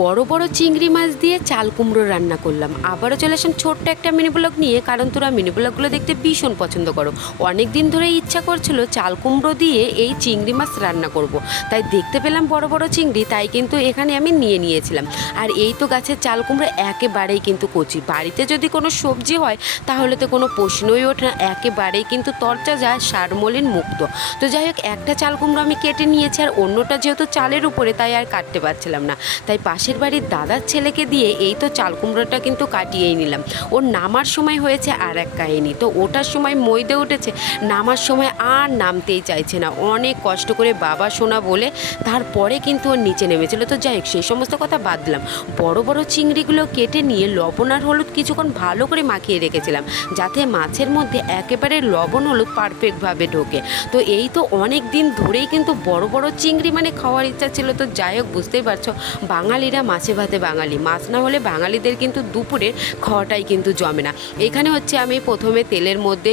বড় বড় চিংড়ি মাছ দিয়ে চাল কুমড়ো রান্না করলাম। আবারও চলে আসলাম ছোট্ট একটা মিনি ব্লগ নিয়ে, কারণ তোরা মিনি ব্লগগুলো দেখতে ভীষণ পছন্দ করো। অনেক দিন ধরে ইচ্ছা করছিল চাল কুমড়ো দিয়ে এই চিংড়ি মাছ রান্না করব। তাই দেখতে পেলাম বড় বড় চিংড়ি, তাই কিন্তু এখানে আমি নিয়েছিলাম। আর এই তো গাছের চাল কুমড়ো একেবারেই কিন্তু কচি। বাড়িতে যদি কোনো সবজি হয় তাহলে তো কোনো প্রশ্নই ওঠে না, একেবারেই কিন্তু তরতাজা সারমলিন মুক্ত। তো যাই হোক, একটা চাল কুমড়ো আমি কেটে নিয়েছি, আর অন্যটা যেহেতু চালের উপরে তাই আর কাটতে পারছিলাম না। তাই পাশের বাড়ির দাদার ছেলেকে দিয়ে এই তো চাল কুমড়োটা কিন্তু কাটিয়েই নিলাম। ওর নামার সময় হয়েছে আর এক কাহিনি, তো ওটার সময় মইদে উঠেছে, নামার সময় আর নামতেই চাইছে না। অনেক কষ্ট করে বাবা শোনা বলে তারপরে কিন্তু ওর নিচে নেমেছিল। তো যাই হোক, সেই সমস্ত কথা বাদ দিলাম। বড় বড় চিংড়িগুলো কেটে নিয়ে লবণ আর হলুদ কিছুক্ষণ ভালো করে মাখিয়ে রেখেছিলাম, যাতে মাছের মধ্যে একেবারে লবণ হলুদ পারফেক্টভাবে ঢোকে। তো এই তো অনেক দিন ধরেই কিন্তু বড় বড় চিংড়ি মানে খাওয়ার ইচ্ছা ছিল। তো যাই হোক, বুঝতেই পারছো, বাঙালিরা মাছে ভাতে বাঙালি, মাছ না হলে বাঙালিদের কিন্তু দুপুরের খাওয়াটাই কিন্তু জমে না। এখানে হচ্ছে আমি প্রথমে তেলের মধ্যে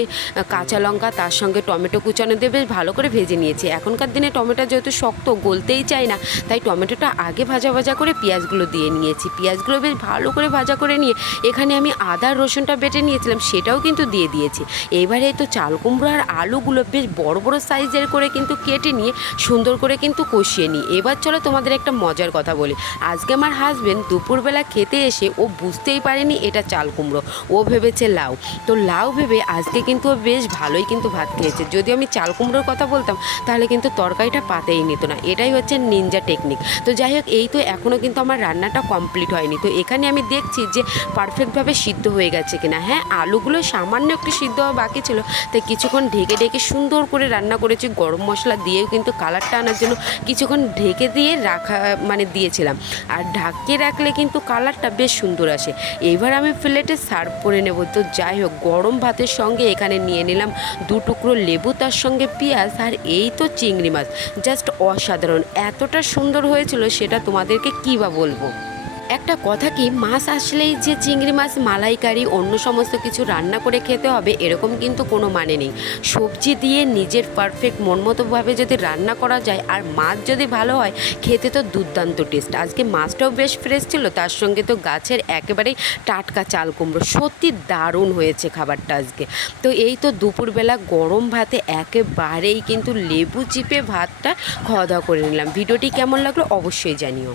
কাঁচা লঙ্কা, তার সঙ্গে টমেটো কুচানো দিয়ে বেশ ভালো করে ভেজে নিয়েছি। এখনকার দিনে টমেটো যেহেতু শক্ত, গলতেই চায় না, তাই টমেটোটা আগে ভাজা করে পেঁয়াজগুলো দিয়ে নিয়েছি। পেঁয়াজগুলো বেশ ভালো করে ভাজা করে নিয়ে এখানে আমি আদা রসুনটা বেটে নিয়েছিলাম, সেটাও কিন্তু দিয়ে দিয়েছি। এবারে তো চাল কুমড়ো আর আলুগুলো বেশ বড় বড় সাইজের করে কিন্তু কেটে নিয়ে সুন্দর করে কিন্তু কষিয়ে নিই। এবার চলো তোমাদের একটা মজার কথা বলি। আজকে আমার হাজবেন্ড দুপুরবেলা খেতে এসে ও বুঝতেই পারেনি এটা চাল কুমড়ো, ও ভেবেছে লাউ। তো লাউ ভেবে আজকে কিন্তু ও বেশ ভালোই কিন্তু ভাত খেয়েছে। যদি আমি চাল কুমড়োর কথা বলতাম তাহলে কিন্তু তরকারিটা পাতেই নিত না। এটাই হচ্ছে নিনজা টেকনিক। তো যাই হোক, এই তো এখনও কিন্তু আমার রান্নাটা কমপ্লিট হয়নি। তো এখানে আমি দেখছি যে পারফেক্টভাবে সিদ্ধ হয়ে গেছে কিনা। হ্যাঁ, আলুগুলো সামান্য একটু সিদ্ধ হওয়া বাকি ছিল, তাই কিছুক্ষণ ঢেকে সুন্দর করে রান্না করেছি। গরম মশলা দিয়েও কিন্তু কালারটা আনার জন্য কিছুক্ষণ ঢেকে দিয়ে রাখা দিয়েছিলাম। আর ঢাকিয়ে রাখলে কিন্তু কালারটা বেশ সুন্দর আসে। এবার আমি প্লেটে সার্ভ করে নেব। তো যাই হোক, গরম ভাতের সঙ্গে এখানে নিয়ে নিলাম 2 টুকরো লেবু, তার সঙ্গে পেঁয়াজ, আর এই তো চিংড়ি মাছ। জাস্ট অসাধারণ, এতটা সুন্দর হয়েছিল সেটা তোমাদেরকে কী বা বলবো। একটা কথা কি, মাছ আসলেই যে চিংড়ি মাছ মালাইকারি অন্য সমস্ত কিছু রান্না করে খেতে হবে এরকম কিন্তু কোনো মানে নেই। সবজি দিয়ে নিজের পারফেক্ট মন মতোভাবে যদি রান্না করা যায়, আর মাছ যদি ভালো হয়, খেতে তো দুর্দান্ত টেস্ট। আজকে মাছটাও বেশ ফ্রেশ ছিল, তার সঙ্গে তো গাছের একেবারেই টাটকা চাল কুমড়ো। সত্যি দারুণ হয়েছে খাবারটা আজকে। তো এই তো দুপুরবেলা গরম ভাতে একেবারেই কিন্তু লেবু চিপে ভাতটা খাওয়া দাওয়া করে নিলাম। ভিডিওটি কেমন লাগলো অবশ্যই জানিও।